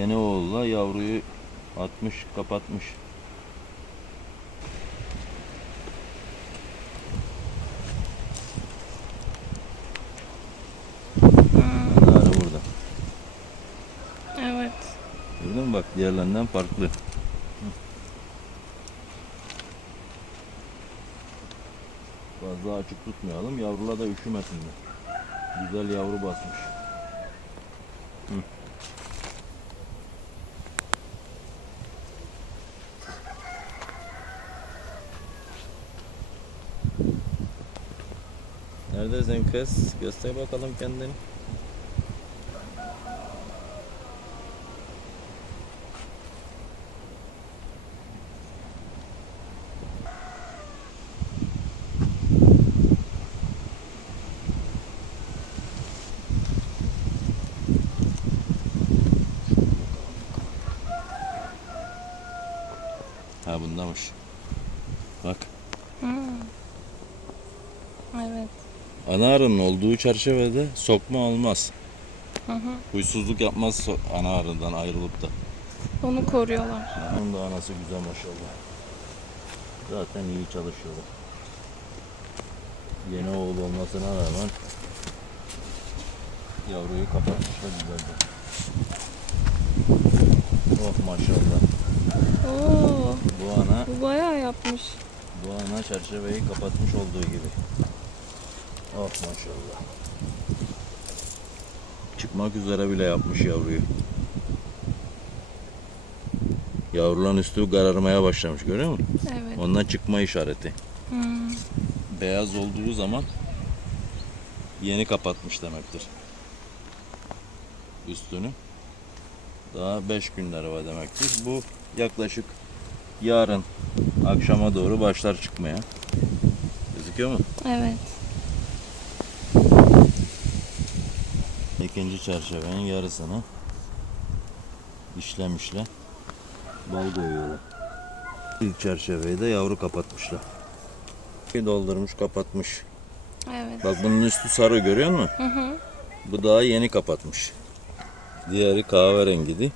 Yeni oğulla yavruyu atmış, kapatmış. Arı burada. Evet. Gördün mü bak, diğerlerinden farklı. Fazla açık tutmayalım, yavrular da üşümesinler. Güzel yavru basmış. Neredesin kız? Göster bakalım kendini. Ha, bundamış. Bak. Evet. Ana arının olduğu çerçevede sokma olmaz. Hı hı. Huysuzluk yapmaz ana arıdan ayrılıp da. Onu koruyorlar. Onun da anası güzel maşallah. Zaten iyi çalışıyorlar. Yeni oğul olmasına rağmen yavruyu kapatmışlar güzelce. Oh maşallah. Oo, Bu ana bu bayağı yapmış. çerçeveyi kapatmış olduğu gibi. Oh maşallah. Çıkmak üzere bile yapmış yavruyu. Yavruların üstü kararmaya başlamış, görüyor musun? Evet. Ondan çıkma işareti. Hmm. Beyaz olduğu zaman yeni kapatmış demektir. Üstünü. Daha 5 günleri var demektir. Bu yaklaşık yarın akşama doğru başlar çıkmaya. Gözüküyor mu? Evet. İkinci çerçevenin yarısını işlemişler. Bal koyuyorlar. İlk çerçeveyi de yavru kapatmışlar. Doldurmuş, kapatmış. Evet. Bak bunun üstü sarı, görüyor musun? Hı hı. Bu daha yeni kapatmış. Diğeri kahverengiydi.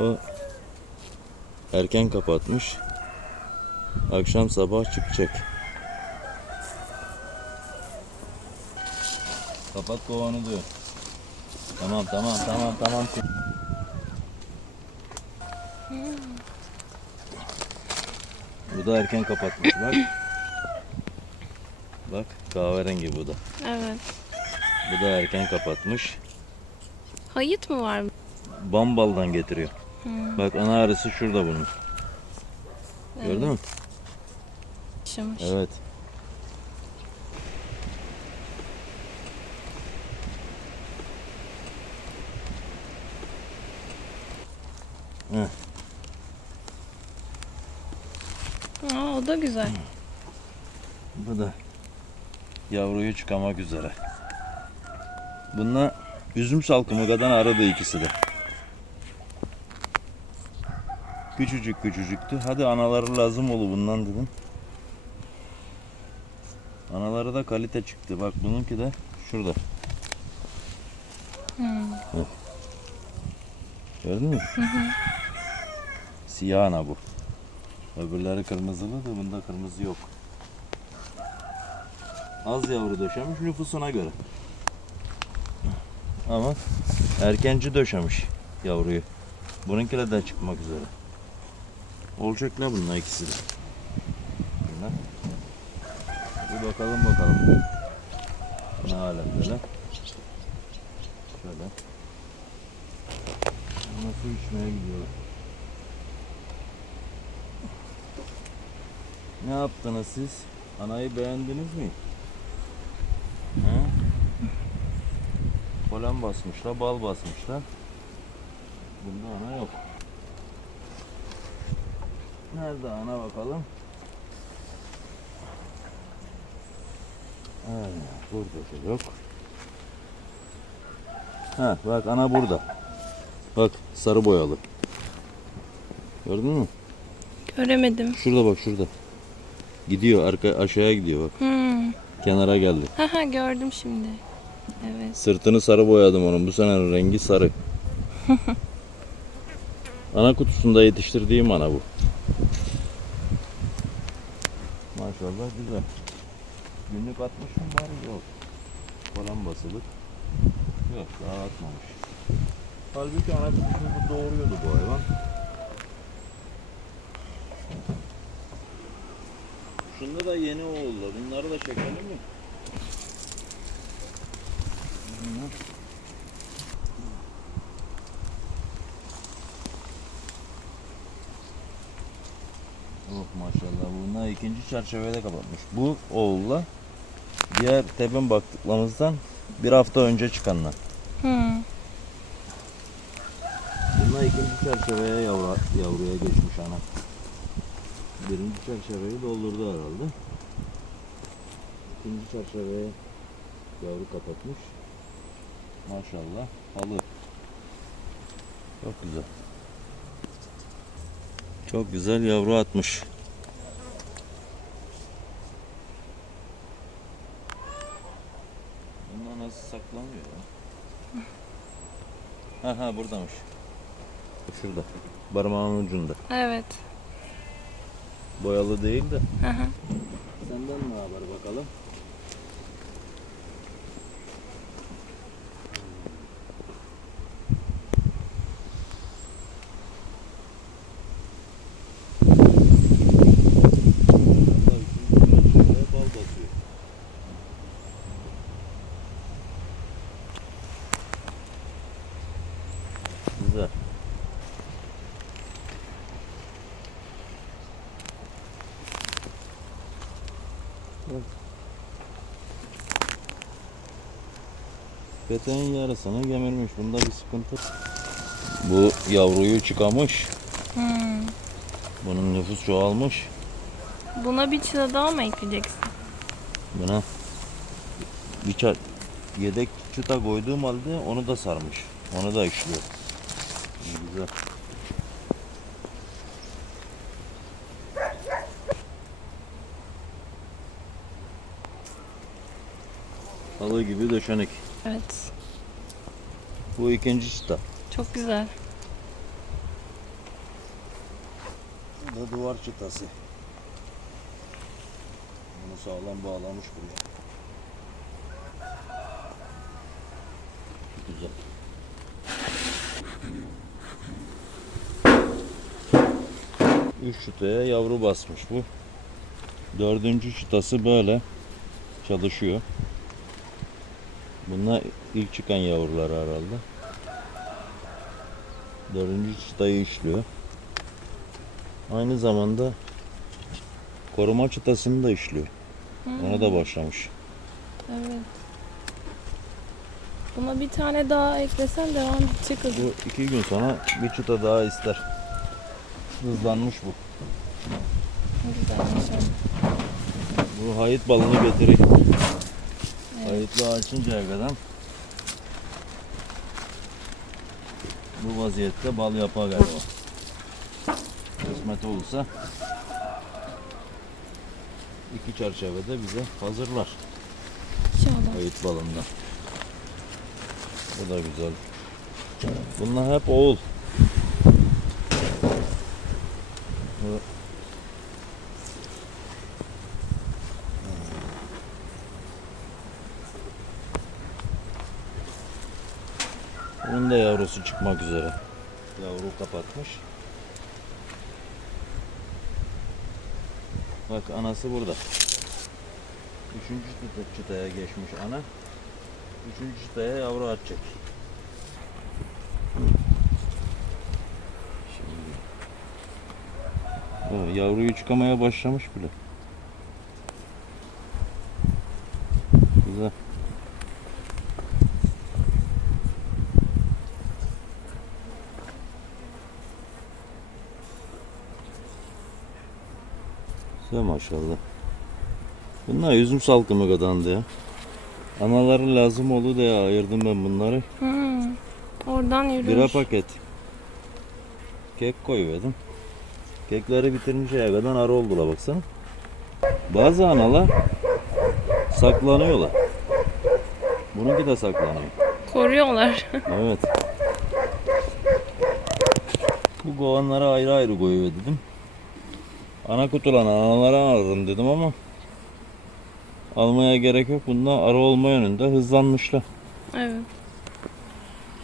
O erken kapatmış. Akşam sabah çıkacak. Kapat kovanı diyor. Tamam. Bu da erken kapatmış bak. Bak kahverengi bu da. Evet. Bu da erken kapatmış. Hayıt mı var? Bambaldan getiriyor. Bak ana arısı şurada bunun. Gördün mü? Yaşamış. Evet. Heh. Aa, o da güzel. Bu da yavruyu çıkarmak üzere. Bunlar üzüm salkımı kadar aradı ikisi de. Küçücüktü. Hadi anaları lazım olur bundan dedim. Anaları da kalite çıktı. Bak bununki de şurada. Heh. Gördün mü? Siyah ana bu. Öbürleri kırmızılı da bunda kırmızı yok. Az yavru döşemiş nüfusuna göre. Ama erkenci döşemiş yavruyu. Bununkiler de çıkmak üzere. Olacak ne bunlar ikisi de. Bunlar. Bir bakalım. Ne alemdeler. Şöyle. Bunlar su içmeye gidiyorlar. Ne yaptınız siz? Anayı beğendiniz mi? He? Polen basmışlar, bal basmışlar. Bunda ana yok. Nerede ana bakalım? Evet, burada da yok. Ha, bak ana burada. Bak sarı boyalı. Gördün mü? Göremedim. Şurada bak şurada. Gidiyor aşağıya gidiyor bak. Hmm. Kenara geldi. Haha, gördüm şimdi. Evet. Sırtını sarı boyadım onun. Bu senenin rengi sarı. Ana kutusunda yetiştirdiğim ana bu. Maşallah güzel. Günlük 60 mı var? Yok. Falan basılık. Yok, daha atmamış. Halbuki ana kutusunu doğuruyordu bu hayvan. Şunda da yeni oğullar. Bunları da çekelim mi? Oh maşallah, bunlar ikinci çerçevede kapatmış. Bu oğulla diğer tebin baktıklarımızdan bir hafta önce çıkanlar. Bunlar ikinci çerçeveye yavruya geçmiş ana. Birinci çerçeveyi doldurdu herhalde. İkinci çerçeveye yavru kapatmış. Maşallah halı. Çok güzel. Çok güzel yavru atmış. Bunlar nasıl saklanıyor ya? Ha buradamış. Şurada. Parmağımın ucunda. Evet. Boyalı değil de. Hı hı. Senden ne haber bakalım? Bal basıyor. Güzel. Peteğin yarısını gemirmiş. Bunda bir sıkıntı. Bu yavruyu çıkamış. Bunun nüfus çoğalmış. Buna bir çıta daha mı ekleyeceksin? Buna yedek çıta koyduğum halde onu da sarmış. Onu da işliyor. Güzel. Halı gibi döşenek. Evet. Bu ikinci çıta. Çok güzel. Bu da duvar çıtası. Bunu sağlam bağlamış buraya. Güzel. Üç çıtaya yavru basmış bu. Dördüncü çıtası böyle çalışıyor. Bunlar ilk çıkan yavrular herhalde. Dördüncü çıtayı işliyor. Aynı zamanda koruma çıtasını da işliyor. Ona da başlamış. Evet. Buna bir tane daha eklesen devam edecek hızlı. Bu 2 gün sonra bir çıta daha ister. Hızlanmış bu. Ne güzel maşallah. Bu hayıt balını getirir. Hayıtlı açıncaya kadar bu vaziyette bal yapar galiba. Kısmet olursa iki çerçevede bize hazırlar. İnşallah. Hayıt balından. Bu da güzel. Bunlar hep oğul. Bunun da yavrusu çıkmak üzere. Yavru kapatmış. Bak anası burada. Üçüncü çıtaya geçmiş ana. Üçüncü çıtaya yavru atacak. Şimdi. Yavruyu çıkamaya başlamış bile. Güzel. Güzel maşallah. Bunlar üzüm salkımı kadandı ya. Anaları lazım oldu diye ayırdım ben bunları. Oradan yürümüş. Bira paket. Kek koyuverdim. Kekleri bitirmişe kadar arı oldular baksana. Bazı analar saklanıyorlar. Bununki de saklanıyor. Koruyorlar. Evet. Bu kovanlara ayrı ayrı koyuverdim. Ana kutulan anaları alırım dedim ama almaya gerek yok. Bunlar arı olma yönünde hızlanmışlar. Evet.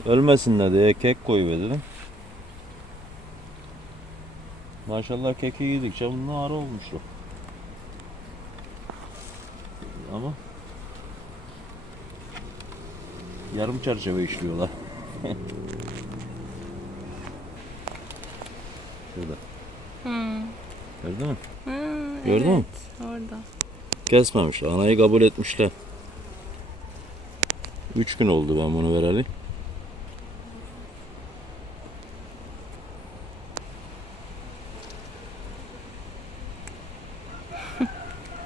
Ölmesinler diye kek koyuverdim. Maşallah keki yedikçe bunlar arı olmuşlar. Ama yarım çerçeve işliyorlar. Şurada. Hmm. Gördün mü? Ha, Gördün mü? evet, orada. Kesmemiş. Anayı kabul etmişler. 3 gün oldu ben bunu vereli.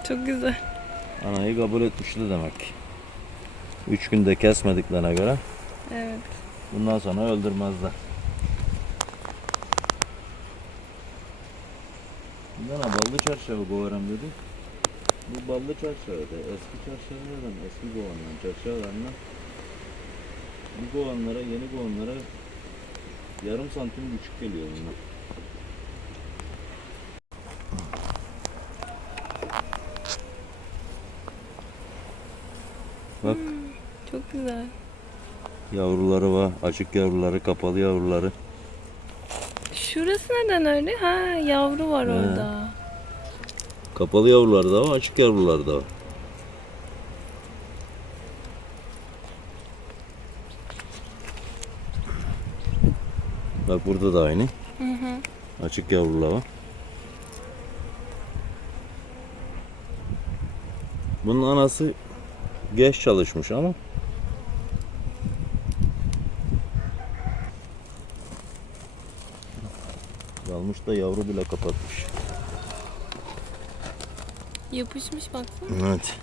Çok güzel. Anayı kabul etmişler demek. 3 günde kesmediklerine göre Evet. bundan sonra öldürmezler. Bundan ballı çarşafı kovarım dedi. Bu ballı çarşafı da eski çarşaflardan, eski kovandan, çarşaflarından bu kovanlara, yeni kovanlara yarım santim küçük geliyor bunlar. Bak Çok güzel. yavruları var, açık yavruları, kapalı yavruları. Şurası neden öyle? Ha, yavru var He. orada. Kapalı yavrular da var, açık yavrular da var. Bak burada da aynı. Hı hı. Açık yavrular var. Bunun anası geç çalışmış ama kalmış da yavru bile kapatmış. Yapışmış baksana. Evet.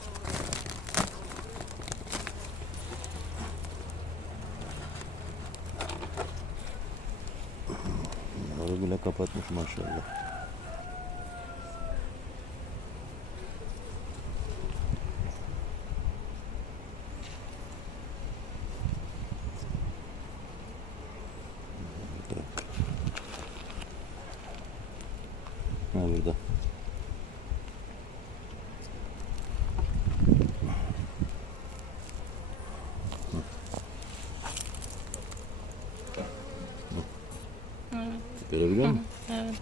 Yavru bile kapatmış maşallah. Ha burada. Evet. Görebiliyor musun? Evet.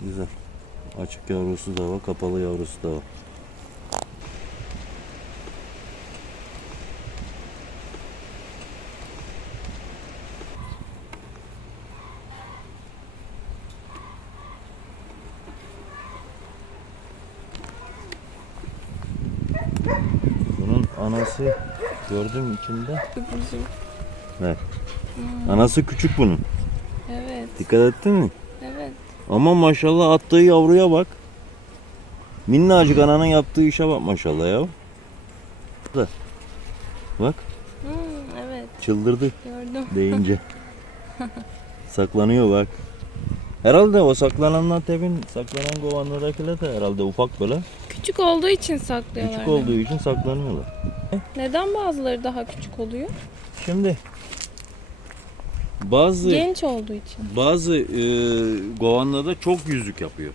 Güzel. Açık yavrusu da var, kapalı yavrusu da var. Bunun anası gördüm içinde. Kızım. Evet. Anası küçük bunun. Evet. Dikkat ettin mi? Evet. Ama maşallah attığı yavruya bak. Minnacık ananın yaptığı işe bak maşallah ya. Da. Bak Evet. çıldırdı Gördüm. deyince. Saklanıyor bak. Herhalde o saklananlar tepin saklanan kovanlardakiler de herhalde ufak böyle. Küçük olduğu için saklıyorlar. Küçük olduğu için saklanıyorlar. Neden bazıları daha küçük oluyor? Şimdi bazı Genç olduğu için. kovanlarda çok yüzük yapıyor.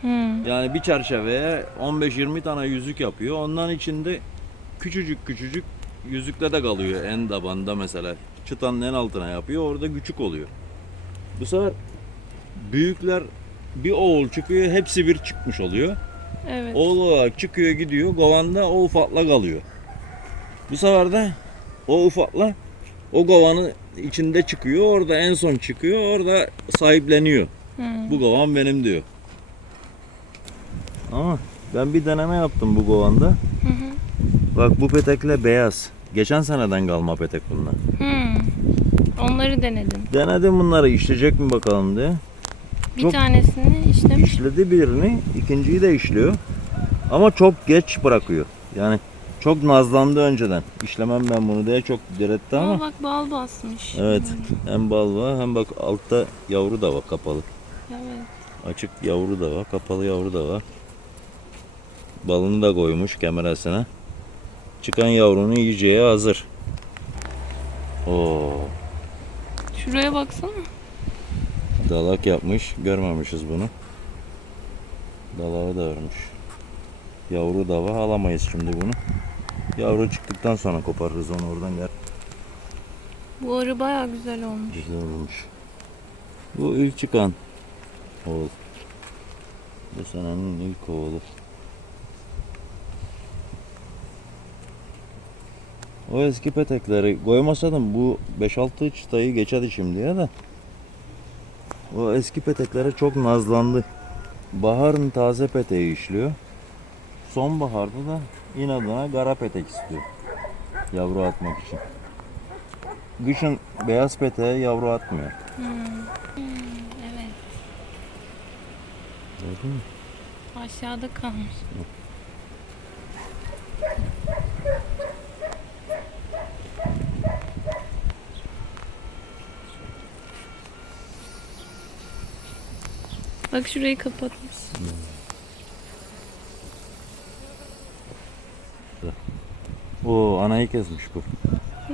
Hmm. Yani bir çerçeveye 15-20 tane yüzük yapıyor. Ondan içinde küçücük küçücük yüzükle de kalıyor en tabanda mesela. Çıtanın en altına yapıyor. Orada küçük oluyor. Bu sefer büyükler bir oğul çıkıyor. Hepsi bir çıkmış oluyor. Evet. Oğul olarak çıkıyor gidiyor. Kovanda o ufakla kalıyor. Bu sefer de o ufakla o kovanın içinde çıkıyor. Orada en son çıkıyor. Orada sahipleniyor. Hmm. Bu kovan benim diyor. Ama ben bir deneme yaptım bu kovanda. Hı hı. Bak bu petekle beyaz. Geçen seneden kalma petek bunlar. Hmm. Onları denedim. Denedim bunları işleyecek mi bakalım diye. Bir Çok- tanesini işlemiş. İşledi birini, ikinciyi de işliyor. Ama çok geç bırakıyor. Yani çok nazlandı önceden. İşlemem ben bunu diye çok diretti Ama ama. bak bal basmış. Evet. Hem bal var hem bak altta yavru da var kapalı. Evet. Açık yavru da var, kapalı yavru da var. Balını da koymuş kemerasına. Çıkan yavrunu yiyeceğe hazır. Oo, Şuraya baksana. dalak yapmış. Görmemişiz bunu. Dalağı da örmüş. Yavru da var. Alamayız şimdi bunu. Yavru çıktıktan sonra koparırız onu oradan. Bu arı baya güzel olmuş. Güzel olmuş. Bu ilk çıkan oğul. Bu senenin ilk oğlu. O eski petekleri koymasaydım bu 5-6 çıtayı geçerdi şimdiye de. O eski peteklere çok nazlandı. Baharın taze peteği işliyor. Sonbaharda da inadına kara petek istiyor. Yavru atmak için. Kışın beyaz peteğe yavru atmıyor. Evet. Gördün mü? Aşağıda kalmış. Bak şurayı kapatmış. O anayı kesmiş bu.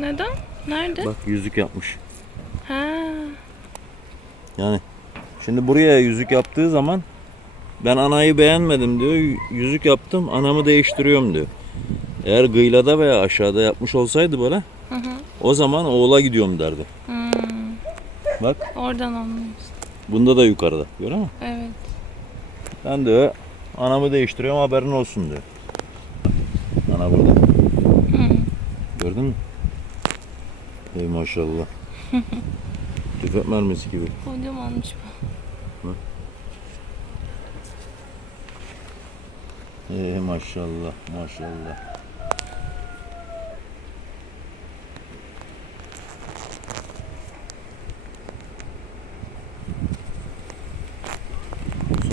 Neden? Nerede? Bak yüzük yapmış. Ha. Yani şimdi buraya yüzük yaptığı zaman ben anayı beğenmedim diyor. Yüzük yaptım, anamı değiştiriyorum diyor. Eğer kıyıda veya aşağıda yapmış olsaydı böyle Hı hı. o zaman oğula gidiyorum derdi. Bak Oradan anlamış. bunda da yukarıda. Görüyor musun? Evet. Ben diyor anamı değiştiriyorum haberin olsun diyor. Ana burada. Gördün mü? Ey maşallah. Tüfek mermisi gibi. Kocamanmış bu. Ey maşallah maşallah.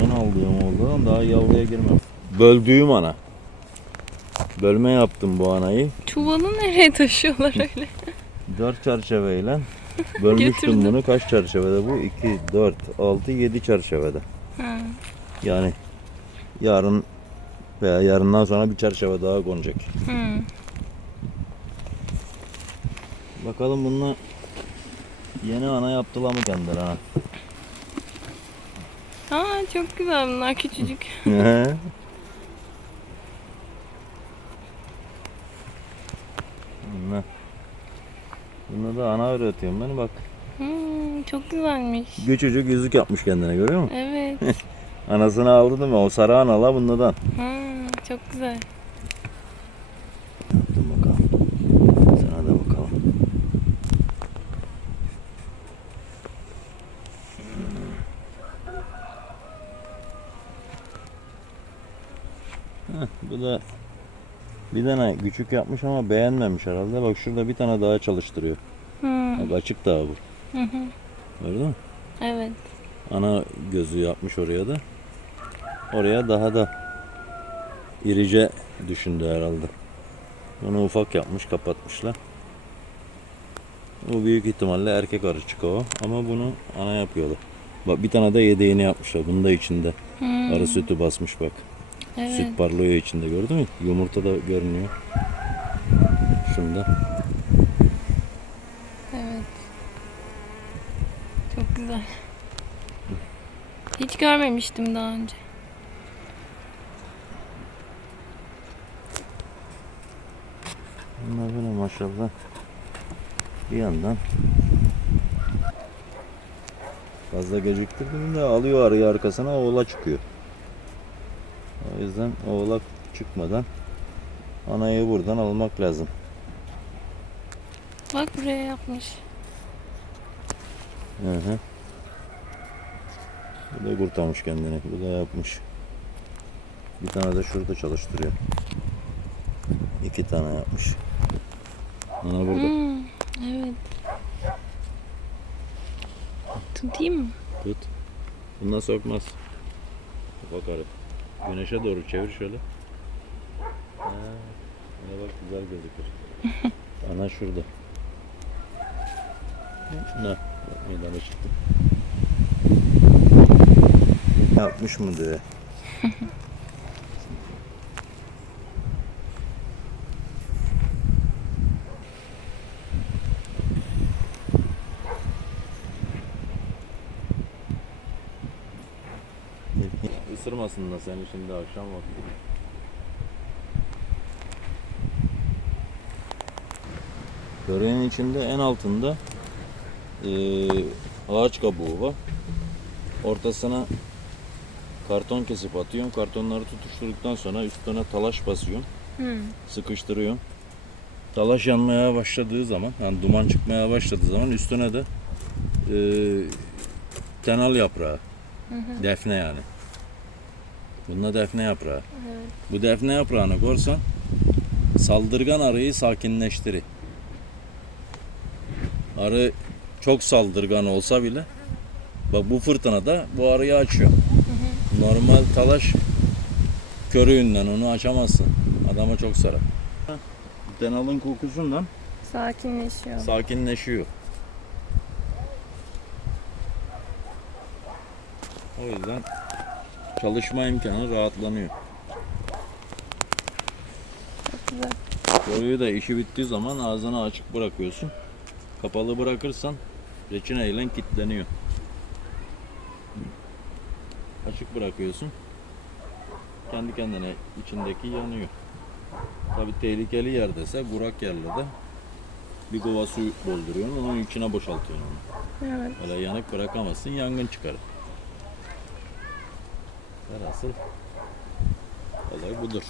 Son aldığım oldu daha yavruya girmem. Böldüğüm ana. Bölme yaptım bu anayı. Çuvalı nereye taşıyorlar öyle? 4 çerçeveyle bölmüştüm Götürdüm. bunu. Kaç çerçevede bu? 2, 4, 6, 7 çerçevede. Ha. Yani yarın veya yarından sonra bir çerçeve daha konacak. Hı. Bakalım bununla yeni ana yaptılar mı kendilerine? Aa, çok güzel bunlar küçücük. Buna da ana öğretiyorum ben bak. Çok güzelmiş. Küçücük yüzük yapmış kendine görüyor musun? Evet. Anasını aldı mı? O sarı analar bundan. Ha, çok güzel. Yaptım bakalım. Sana da bakalım. Bu da bir tane küçük yapmış ama beğenmemiş herhalde. Bak şurada bir tane daha çalıştırıyor. Bak açık daha bu. Hı hı. Gördün mü? Evet. Ana gözü yapmış oraya da. Oraya daha da irice düşündü herhalde. Onu ufak yapmış, kapatmışlar. Bu büyük ihtimalle erkek arı çıkıyor ama bunu ana yapıyorlar. Bak bir tane de yedeğini yapmışlar. Bunun da içinde. Arı sütü basmış bak. Evet. Süt parlıyor içinde gördün mü? Yumurta da görünüyor. Şunda. Evet. Çok güzel. Hiç görmemiştim daha önce. Bunlar böyle maşallah. Bir yandan fazla geciktirdim de alıyor arıyı arkasına oğla çıkıyor. O yüzden oğlak çıkmadan anayı buradan almak lazım. Bak buraya yapmış. Hı hı. Bu da kurtarmış kendini. Bu da yapmış. Bir tane de şurada çalıştırıyor. 2 tane yapmış. Ana burada. Evet. Tutayım mı? Tut. Bundan sokmaz. Bak arı. Güneşe doğru çevir şöyle. Ha, bak güzel gözükür. Ana şurada. Ne? Bak meydana çıktı. Yapmış mı diye. ısırmasın da seni şimdi akşam vakti. Böreğin içinde en altında ağaç kabuğu var. Ortasına karton kesip atıyorum. Kartonları tutuşturduktan sonra üstüne talaş basıyorum. Sıkıştırıyorum. Talaş yanmaya başladığı zaman, yani duman çıkmaya başladığı zaman üstüne de tenal yaprağı. Defne yani. Bununla defne yaprağı. Evet. Bu defne yaprağını korsan saldırgan arıyı sakinleştirir. Arı çok saldırgan olsa bile bak bu fırtınada bu arıyı açıyor. Normal talaş körüğünden onu açamazsın. Adama çok sarar. Denalın kokusundan Sakinleşiyor. sakinleşiyor. O yüzden çalışma imkanı rahatlanıyor. Çok güzel. Körüğü de işi bittiği zaman ağzını açık bırakıyorsun. Kapalı bırakırsan reçineyle kilitleniyor. Açık bırakıyorsun. Kendi kendine içindeki yanıyor. Tabii tehlikeli yerdese, kurak yerlerde bir kova su dolduruyorsun, onun içine boşaltıyorsun onu. Evet. Öyle yanık bırakamazsın, yangın çıkarır. Velhasıl olay budur.